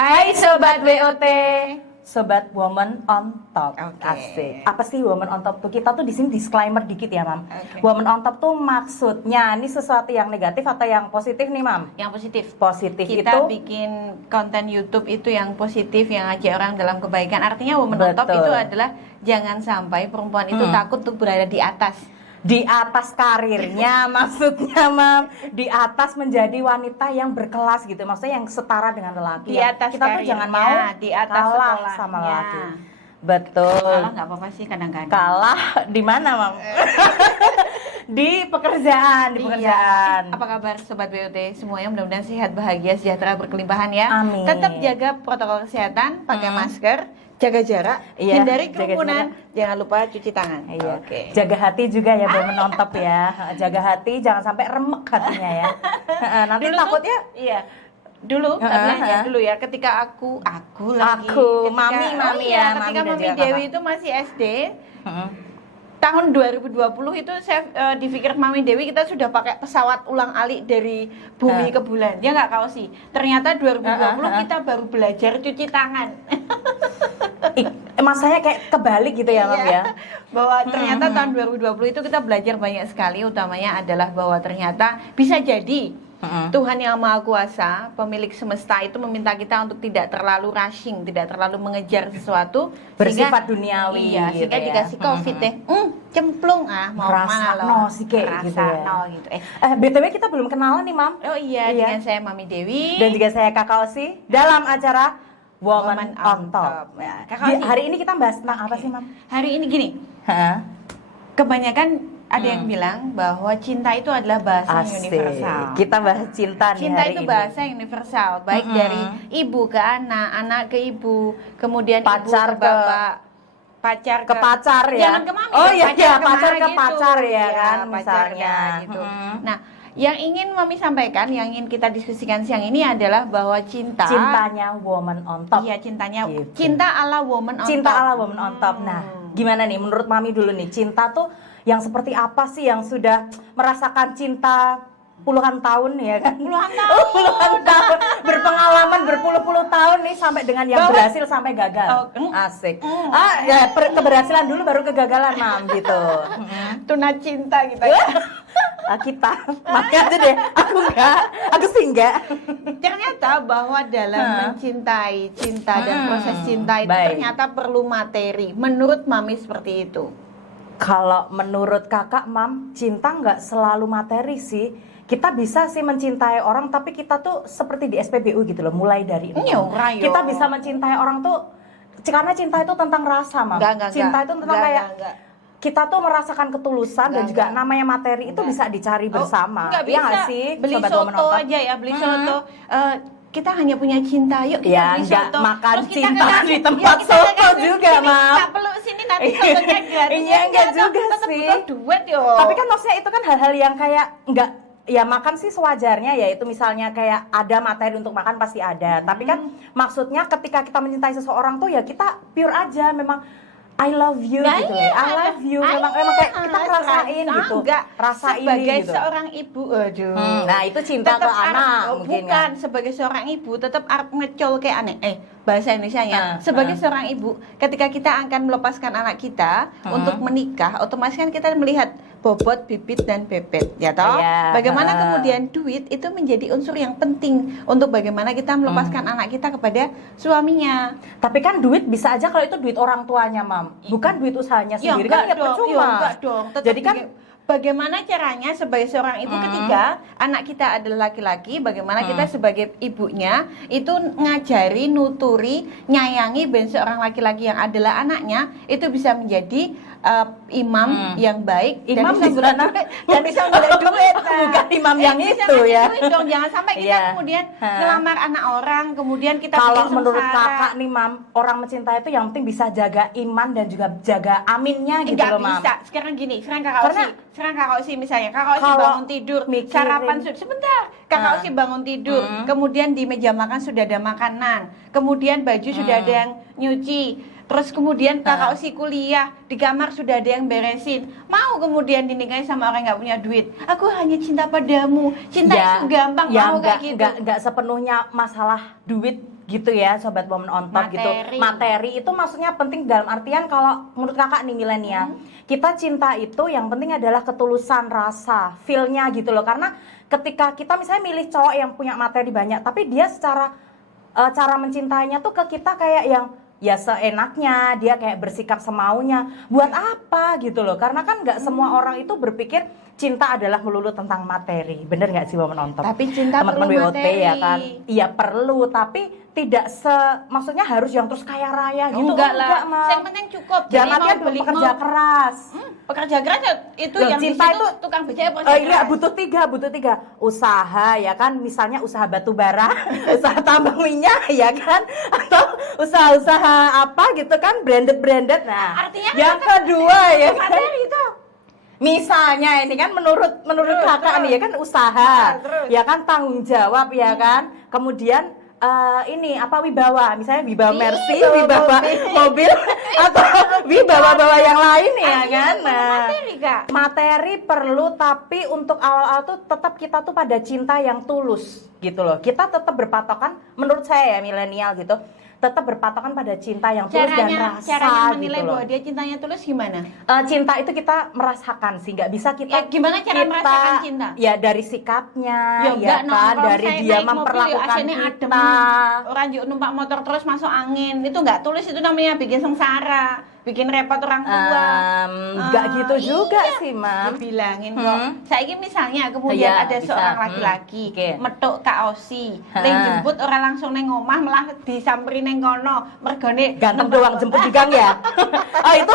Hai Sobat WOT, Sobat Woman on Top. Oke. Asik. Apa sih Woman on Top tuh? Kita tuh di sini disclaimer dikit ya, Mam. Oke. Woman on Top tuh maksudnya ini sesuatu yang negatif atau yang positif nih, Mam? Yang positif. Positif Kita itu bikin konten YouTube itu yang positif, yang ngajak orang dalam kebaikan. Artinya woman on top Betul. itu adalah jangan sampai perempuan itu takut untuk berada di atas. di atas karirnya maksudnya, Mam. Di atas menjadi wanita yang berkelas gitu. Maksudnya yang setara dengan lelaki. Di atas Kita tuh jangan mau di atas kalah sekolahnya. sama lelaki. Betul. Kalah nggak apa-apa sih kadang-kadang. Kalah di mana, Mam? Di pekerjaan, di pekerjaan. Apa kabar Sobat BOT semuanya? Mudah-mudahan sehat, bahagia, sejahtera, berkelimpahan ya. Amin. Tetap jaga protokol kesehatan, pakai masker, jaga jarak, Iya, hindari jaga kerumunan, jangan lupa cuci tangan. Iya. Oke. Jaga hati juga ya, Woman on Top ya. Jaga hati, jangan sampai remek hatinya ya. Nanti Dulu tuh, takutnya iya. Dulu, tanya dulu ya, ketika aku lagi. Aku, ketika, mami ya, ketika mami dan Mami juga Dewi kakak. itu masih SD, Heeh. tahun 2020 itu saya di pikir Mami Dewi kita sudah pakai pesawat ulang-alik dari bumi ke bulan. Dia nggak tahu sih. Ternyata 2020 kita baru belajar cuci tangan. Masanya kayak kebalik gitu ya, Mam ya. Bahwa ternyata tahun 2020 itu kita belajar banyak sekali, utamanya adalah bahwa ternyata bisa jadi Tuhan yang Maha Kuasa, pemilik semesta itu meminta kita untuk tidak terlalu rushing, tidak terlalu mengejar sesuatu Bersifat duniawi iya, gitu sehingga ya. dikasih covid cemplung mau mana Rasakno loh. sih kayak gitu ya. Rasakno gitu. BTW kita belum kenalan nih, Mam. Oh iya, Iya. dengan saya Mami Dewi Dan juga saya Kakak Osi dalam acara Woman on Top. Ya, Kakak Osi. Hari ini kita bahas tentang apa sih, Mam? Hari ini gini, Hah? kebanyakan ada yang bilang bahwa cinta itu adalah bahasa yang Asik. universal. Kita bahas cinta nih Cinta hari itu ini. bahasa yang universal, baik dari ibu ke anak, anak ke ibu, kemudian Pacar ibu ke bapak, pacar ke pacar ya. Jangan ke mami. Oh dong, iya, iya, pacar mama ke gitu. pacar ya Iya, kan, pacar misalnya. ya, gitu. Nah, yang ingin Mami sampaikan, yang ingin kita diskusikan siang ini adalah bahwa cinta. Cintanya Woman on Top. Iya, cintanya Gitu. cinta ala woman on Cinta top. ala Woman on Top. Nah, gimana nih menurut Mami dulu nih, cinta tuh yang seperti apa sih yang sudah merasakan cinta puluhan tahun ya kan? Puluhan tahun. Puluhan tahun, berpengalaman berpuluh-puluh tahun nih sampai dengan yang Bahwa- berhasil sampai gagal. Asik. Ya keberhasilan dulu baru kegagalan, Mam gitu. Tuna cinta kita ya. Kita, Mami aja deh. Aku sih enggak. Ternyata bahwa dalam mencintai, cinta dan proses cinta itu Baik. ternyata perlu materi. Menurut Mami seperti itu. Kalau menurut kakak, Mam, cinta nggak selalu materi sih. Kita bisa sih mencintai orang, tapi kita tuh seperti di SPBU gitu loh, mulai dari nol. Iya, rayo. Kita bisa mencintai orang tuh, karena cinta itu tentang rasa, Mam. Cinta itu tentang kayak kita tuh merasakan ketulusan dan juga namanya materi itu bisa dicari bersama. Nggak Iya bisa. nggak sih, Beli Sobat Woman on soto Top? aja ya, beli soto. Kita hanya punya cinta, yuk kita Ya, beli nggak soto. makan Terus kita cinta ke- di yuk tempat kita ke- soto juga, sini, Mam. Kita peluk sini nanti sotonya gratis. Iya, enggak juga tetap sih. butuh duit yo. Tapi kan maksudnya itu kan hal-hal yang kayak enggak, ya makan sih sewajarnya ya, itu misalnya kayak ada materi untuk makan pasti ada. Tapi kan maksudnya ketika kita mencintai seseorang tuh ya kita pure aja, memang I love you Nah, gitu. iya, I love you. Memang kayak kita ngerasain gitu. Enggak, Rasa sebagai ini gitu. seorang ibu, aduh. Nah, itu cinta ke anak mungkin bukan ya. sebagai seorang ibu tetap ngecol kayak aneh. Bahasa Indonesianya. Sebagai seorang ibu, ketika kita akan melepaskan anak kita untuk menikah, otomatis kan kita melihat bobot, bibit dan bebet, ya toh. Iya, Bagaimana kemudian duit itu menjadi unsur yang penting untuk bagaimana kita melepaskan anak kita kepada suaminya. Tapi kan duit bisa aja kalau itu duit orang tuanya, Mam. Bukan duit usahanya sendiri kan ya percuma. Ya enggak dong. Tetap Jadi kan bagaimana caranya sebagai seorang ibu ketika anak kita adalah laki-laki, bagaimana kita sebagai ibunya itu ngajari, nuturi, nyayangi ben seorang laki-laki yang adalah anaknya itu bisa menjadi imam yang baik Imam dan bisa di golek sana. duit dan bisa golek duit. Bukan imam yang bisa itu ngasih ya. duit dong, jangan sampai kita Iya. kemudian ngelamar anak orang, kemudian kita Kalau bikin menurut sengsara. kakak nih, Mam, orang mencintai itu yang penting bisa jaga iman dan juga jaga aminnya gitu Enggak loh, Mam. bisa. Sekarang gini, sekarang kakak Osi misalnya, kakak Osi Kalau bangun tidur, mikirin- sarapan sebentar. Kakak Osi bangun tidur, kemudian di meja makan sudah ada makanan, kemudian baju sudah ada yang nyuci. Terus kemudian kakak Osi kuliah, di kamar sudah ada yang beresin. Mau kemudian dinikahi sama orang yang nggak punya duit. Aku hanya cinta padamu. Cinta itu gampang, mau kayak gitu. Enggak sepenuhnya masalah duit gitu ya sobat woman on top gitu. Materi itu maksudnya penting dalam artian kalau menurut kakak nih milenial, kita cinta itu yang penting adalah ketulusan rasa, feel-nya gitu loh. Karena ketika kita misalnya milih cowok yang punya materi banyak, tapi dia secara cara mencintainya tuh ke kita kayak yang ya seenaknya, dia kayak bersikap semaunya. Buat apa gitu loh? Karena kan nggak semua orang itu berpikir cinta adalah melulu tentang materi. Bener nggak sih woman on top? Tapi cinta perlu WOT materi. ya kan? Iya perlu, tapi tidak maksudnya harus yang terus kaya raya gitu. Enggak lah. Mam. Yang penting cukup. Jangan artian pekerja keras. Pekerja keras itu Loh, yang cinta di situ itu tukang becak pekerja iya keras. butuh tiga usaha ya kan, misalnya usaha batu bara, usaha tambang minyak ya kan, atau usaha-usaha apa gitu kan, branded. Nah, Artinya yang kedua ya kan, materi itu. misalnya ini kan menurut kakak nih ya kan usaha, terus. ya kan tanggung jawab ya kan, kemudian ini apa wibawa, misalnya wibawa Mercy, wibawa mobil atau wibawa yang lain ya kan. Nah, Materi Kak. materi perlu, tapi untuk awal-awal tuh tetap kita tuh pada cinta yang tulus gitu loh. Kita tetap berpatokan, menurut saya ya milenial gitu, tetap berpatokan pada cinta yang tulus dan rasa Caranya menilai gitu loh. bahwa dia cintanya tulus gimana? Cinta itu kita merasakan sih, nggak bisa kita Ya, gimana cara merasakan cinta? Ya dari sikapnya, Ya, ya enggak, kan, kalau dari saya dia naik mobil, memperlakukan AC-nya adem. kita. Orang juga numpak motor terus masuk angin, itu nggak tulus, itu namanya bikin sengsara, bikin repot orang tua. Nggak gitu iya. juga sih, Mam. Dibilangin kok. Saya ini misalnya kemudian Iya, ada bisa. seorang laki-laki Oke. metuk Kak Osi, neng jemput orang langsung neng omah malah disamperin neng kono, mergone Ganteng doang jemput di gang ya. itu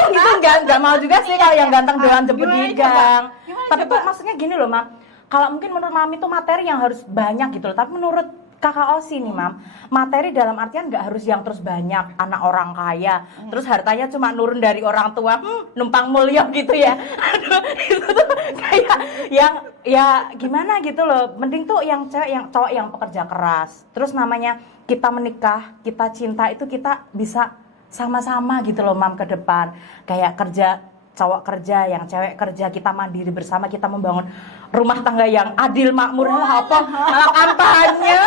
nggak mau juga sih kalau yang ganteng doang jemput Gimana di coba? gang. Gimana Tapi coba? tuh maksudnya gini loh, Mam. Kalau mungkin menurut Mami tuh materi yang harus banyak gitu loh. Tapi menurut Kakak Osi nih, Mam, materi dalam artian nggak harus yang terus banyak, anak orang kaya, terus hartanya cuma nurun dari orang tua, numpang mulia gitu ya. Aduh, itu tuh kayak yang ya gimana gitu loh. Mending tuh yang cowok yang pekerja keras. Terus namanya kita menikah, kita cinta itu kita bisa sama-sama gitu loh, Mam, ke depan. Kayak cowok kerja, yang cewek kerja, kita mandiri bersama, kita membangun rumah tangga yang adil makmur lah apa malah kampanye.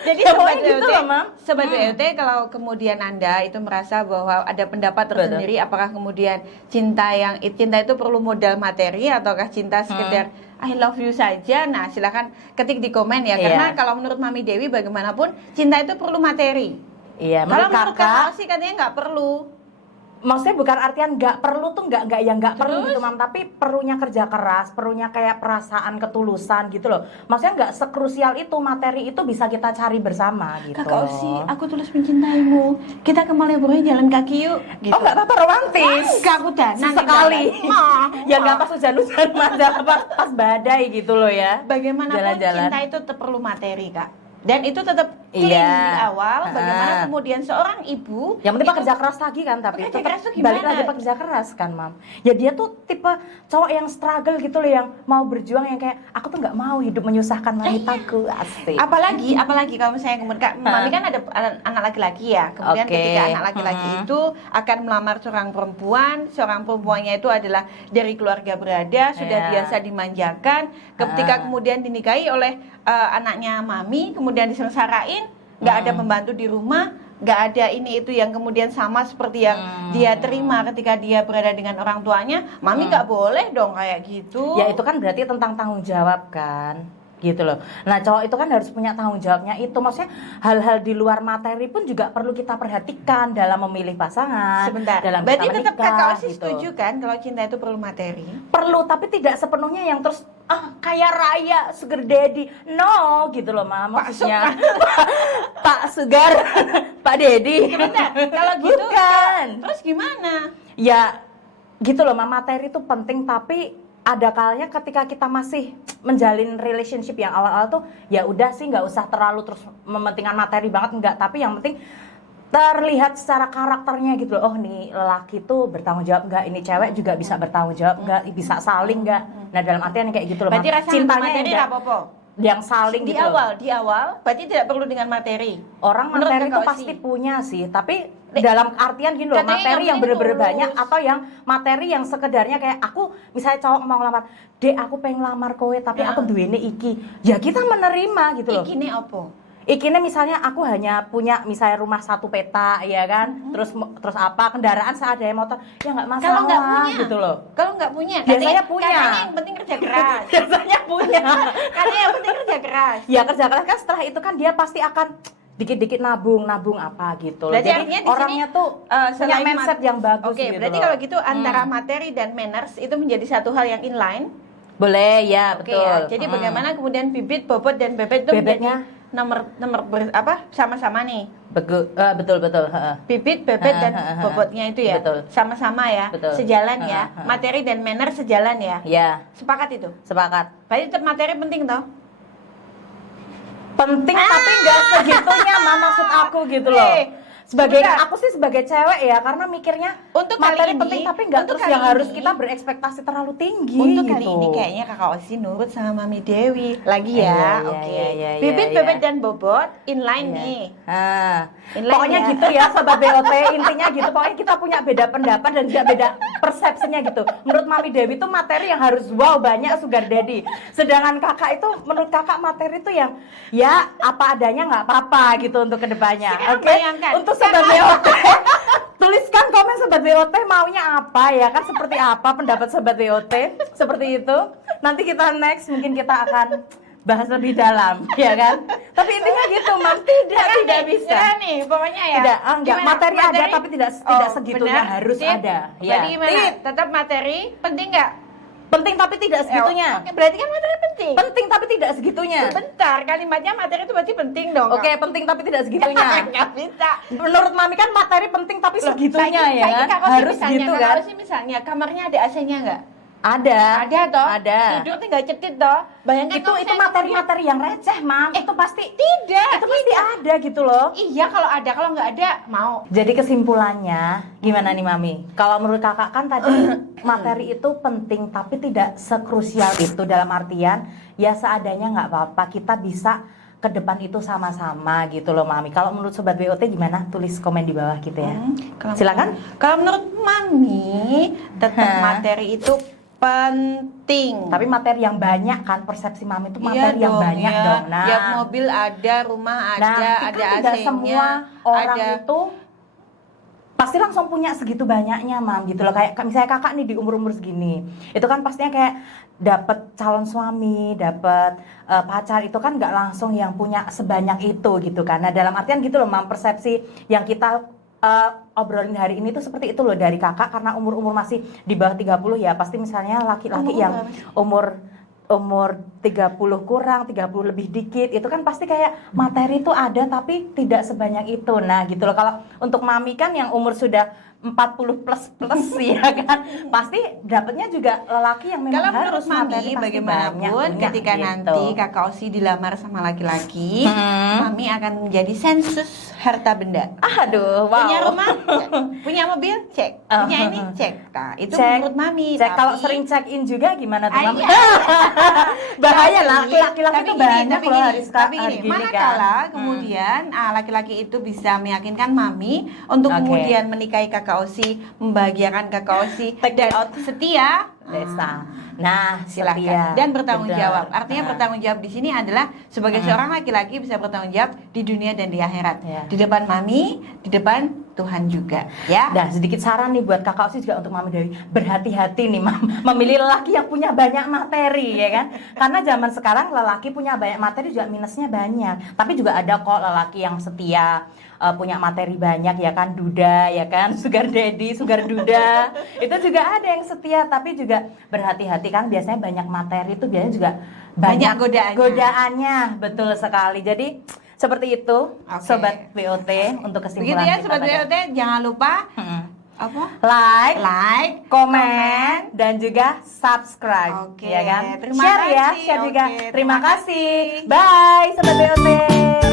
Jadi Ya, sobat pokoknya gitu BOT, loh, Mam. sobat BOT, kalau kemudian Anda itu merasa bahwa ada pendapat tersendiri, apakah kemudian cinta itu perlu modal materi ataukah cinta sekedar I love you saja? Nah, silakan ketik di komen ya. Iya. Karena kalau menurut Mami Dewi bagaimanapun cinta itu perlu materi. Iya, Kalau menurut menurut kakak, Kak Osi katanya nggak perlu. maksudnya bukan artian nggak perlu tuh nggak yang nggak perlu Terus? gitu, Mam, tapi perlunya kerja keras, perlunya kayak perasaan ketulusan gitu loh. Maksudnya nggak sekrusial itu, materi itu bisa kita cari bersama gitu. Kakak Osi, aku tulus mencintaimu. Kita ke Malioboro jalan kaki yuk. Gitu. Oh nggak apa-apa, romantis. Enggak, aku danang Sekali. di jalan. Ya nggak pas hujan-hujan, pas badai gitu loh ya. Bagaimanapun Jalan-jalan. cinta itu tetap perlu materi, Kak. Dan itu tetap clear Iya. di awal. Bagaimana kemudian seorang ibu Yang penting itu- pekerja keras lagi kan, tapi Pekerja tetap keras tuh gimana? balik lagi pekerja keras kan, Mam. Ya dia tuh tipe cowok yang struggle gitu loh, yang mau berjuang, yang kayak aku tuh nggak mau hidup menyusahkan wanitaku. Asik. apalagi kalau misalnya kemudian Kak, Mami kan ada anak laki-laki ya. Kemudian Oke. ketika anak laki-laki itu akan melamar seorang perempuannya itu adalah dari keluarga berada, sudah Iya. biasa dimanjakan. Ketika kemudian dinikahi oleh anaknya Mami, kemudian disengsarain, nggak ada pembantu di rumah, nggak ada ini itu yang kemudian sama seperti yang dia terima ketika dia berada dengan orang tuanya. Mami nggak boleh dong kayak gitu. Ya itu kan berarti tentang tanggung jawab kan, gitu loh. Nah cowok itu kan harus punya tanggung jawabnya itu. Maksudnya hal-hal di luar materi pun juga perlu kita perhatikan dalam memilih pasangan. Sebentar, Dalam berarti kita tetap menikah, Kakak Osi gitu. setuju kan kalau cinta itu perlu materi? Perlu, tapi tidak sepenuhnya yang terus kaya raya, sugar daddy. No, gitu loh, Mam. Maksudnya Pak Sugar, Pak Dedi. Sebentar, kalau gitu Bukan. terus gimana? Ya gitu loh, Mam, materi itu penting, tapi ada kalanya ketika kita masih menjalin relationship yang awal-awal tuh ya udah sih nggak usah terlalu terus mementingkan materi banget, enggak, tapi yang penting terlihat secara karakternya gitu loh. Oh nih lelaki tuh bertanggung jawab nggak, ini cewek juga bisa bertanggung jawab nggak, bisa saling nggak. Nah dalam artian kayak gitu loh, Berarti Mam. rasa Cintanya materi yang nggak apa-apa? yang saling Di gitu loh. awal, berarti tidak perlu dengan materi. Orang Menurut materi itu Kakak pasti Osi. punya sih, tapi dalam artian gini loh, Katanya materi yang yang penting bener-bener tulus. banyak, atau yang materi yang sekedarnya kayak aku misalnya cowok mau ngelamar, "Dek, aku pengen lamar kowe tapi aku duwene iki." Ya kita menerima gitu loh. Iki nih apa? Ikinnya misalnya aku hanya punya misalnya rumah 1 peta ya kan, terus apa kendaraan seadanya motor, ya nggak masalah Kalau nggak punya, gitu loh. Kalau nggak punya, Biasanya punya. Katanya yang penting kerja keras. Biasanya punya. Katanya yang penting kerja keras. Ya kerja keras kan setelah itu kan dia pasti akan dikit-dikit nabung apa gitu loh. Berarti Jadi artinya di orangnya sini, tuh punya selain mindset yang bagus Oke, gitu berarti loh. kalau gitu antara materi dan manners itu menjadi satu hal yang inline. Boleh ya, Oke betul. ya. Jadi bagaimana kemudian bibit, bobot dan bebet itu Bebetnya? menjadi nomor sama-sama nih. Betul. heeh. Bibit, bebet dan bobotnya itu ya. Betul. Sama-sama ya. Betul. Sejalan ya. Materi dan manner sejalan ya. Ya, Sepakat itu. sepakat. Berarti tetap materi penting toh? Penting tapi nggak segitunya maksud aku gitu loh. Sebagai sebentar. aku sih sebagai cewek ya, karena mikirnya Untuk kali materi ini, penting tapi nggak untuk terus kali yang harus ini- kita berekspektasi terlalu tinggi Untuk gitu. kali ini kayaknya Kakak Osi nurut sama Mami Dewi lagi Iya, ya. iya, Oke. iya, Bibit, iya. bebet dan bobot inline Iya. nih. Ah, Inline pokoknya ya. gitu ya sobat BOT, intinya gitu. Pokoknya kita punya beda pendapat dan juga beda persepsinya gitu. Menurut Mami Dewi itu materi yang harus wow banyak sugar daddy. Sedangkan kakak itu menurut kakak materi itu yang ya apa adanya nggak apa-apa gitu untuk kedepannya. Sekarang Oke. bayangkan, Untuk sobat BOT tuliskan komen sobat BOT maunya apa ya kan, seperti apa pendapat sobat BOT seperti itu. Nanti kita next mungkin kita akan bahas lebih dalam ya kan. Tapi intinya gitu Mam, tidak bisa. Nyerah nih, pokoknya ya. Tidak, enggak. Gimana? Materi ada, tapi tidak segitunya benar. harus Sip. ada. Ya. Jadi gimana? Tip. Tetap materi penting nggak? Penting tapi tidak segitunya. Oke, berarti kan materi penting. Penting tapi tidak segitunya. Sebentar, kalimatnya materi itu berarti penting dong. Oke, penting tapi tidak segitunya. Nggak bisa. Menurut Mami kan materi penting tapi segitunya Saya- ya saya kan. Kak Osi Harus misalnya, gitu Kak kan. Osi misalnya, kamarnya ada AC-nya nggak? Ada. Ada toh? Ada. Tidur tinggal cetit toh. Bayangkan Itu kalau itu saya materi-materi yang receh, Mam. Itu pasti tidak. itu pasti ada gitu loh. Iya, kalau ada, kalau nggak ada mau. Jadi kesimpulannya gimana nih Mami? Kalau menurut kakak kan tadi materi itu penting tapi tidak sekrusial itu, dalam artian ya seadanya nggak apa-apa, kita bisa ke depan itu sama-sama gitu loh Mami. Kalau menurut Sobat BOT gimana? Tulis komen di bawah gitu ya. Silakan. Kalau menurut Mami, tetap materi itu penting. Tapi materi yang banyak kan, persepsi Mami itu materi yang banyak ya. dong. Nah, Ya, mobil ada, rumah ada, nah, ada kan tidak AC-nya, semua orang ada. itu pasti langsung punya segitu banyaknya Mam gitu loh. Kayak misalnya kakak nih di umur-umur segini, itu kan pastinya kayak dapat calon suami, dapat pacar, itu kan nggak langsung yang punya sebanyak itu gitu kan. Nah dalam artian gitu loh Mam, persepsi yang kita obrolin hari ini tuh seperti itu loh dari kakak, karena umur-umur masih di bawah 30 ya, pasti misalnya laki-laki yang umur 30 kurang, 30 lebih dikit, itu kan pasti kayak materi itu ada tapi tidak sebanyak itu. Nah gitu loh, kalau untuk Mami kan yang umur sudah 40 plus ya kan, pasti dapatnya juga lelaki yang memang Kalau harus menurut Mami, materi pasti bagaimanapun banyak, ketika gitu. nanti Kakak Osi dilamar sama laki-laki, Mami akan menjadi sensus harta benda. Aduh, wow. Punya rumah, cek. Punya mobil, cek. Punya ini, cek. Nah, itu Cek. menurut Mami. Cek, kalau tapi- sering check in juga gimana tuh Mami? Iya. Bahaya lah, Tapi- laki-laki tapi itu gini, banyak tapi loh gini, hari tapi hari gini, gini manakala kan. kemudian laki-laki itu bisa meyakinkan Mami untuk Oke. kemudian menikahi Kakak Osi, membahagiakan Kakak Osi, Take dan me out. setia. Desa. Nah, Silakan. setia. Dan bertanggung Benar. jawab. Artinya bertanggung jawab di sini adalah sebagai seorang laki-laki bisa bertanggung jawab di dunia dan di akhirat. Ya. Di depan Mami, di depan Tuhan juga, ya. Nah, sedikit saran nih buat kakak Osi juga untuk Mami Dewi. Berhati-hati nih memilih lelaki yang punya banyak materi ya kan. Karena zaman sekarang lelaki punya banyak materi juga minusnya banyak. Tapi juga ada kok lelaki yang setia, punya materi banyak ya kan, duda ya kan, sugar daddy, sugar duda. Itu juga ada yang setia, tapi juga berhati-hati kan, biasanya banyak materi itu biasanya juga banyak Banyak godaannya. betul sekali. Jadi seperti itu, Oke. Sobat BOT, untuk kesimpulan Begitu ya kita Sobat pada- BOT, jangan lupa Mm-mm. apa? like, komen, dan juga subscribe, Oke, ya kan? terima Share ya, kasih. share juga. Oke, Terima terima kasih. Bye, Sobat BOT.